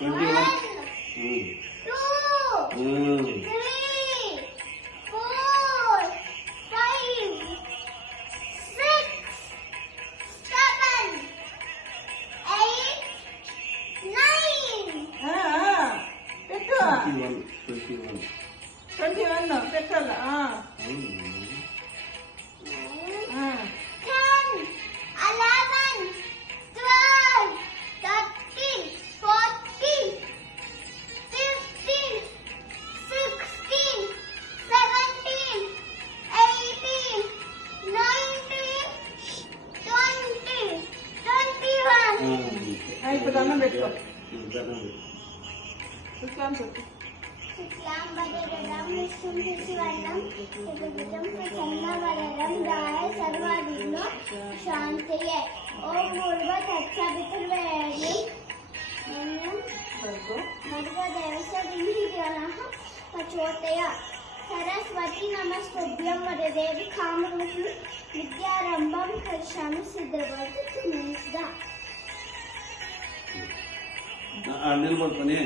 21. 2, 3, 4, 5, 6, 7, 8, 9. పెట్టు 21. 21 పెట్టాలా 10, 11, 12, 13, 14, 15, 16, 17, 18, 19, 20, 21. ఇప్పుడు అన్నం పెట్టుకో దండం శుక్లాం పెట్టు శుక్లాంబరధరం విష్ణుం శశివర్ణం చతుర్భుజం ప్రసన్నవదనం ధ్యాయేత్ సర్వవిఘ్నో శాంతయే. ఓం భూర్భువస్సవితుర్వరేణ్యం భర్గో దేవస్య ధీమహి ప్రచోదయాత్. సరస్వతి నమస్తుభ్యం వరదేవి కామరూపిణి విద్యారంభం కరిష్యామి సిద్ధిర్భవతు మే సదా. నిలబడుకొని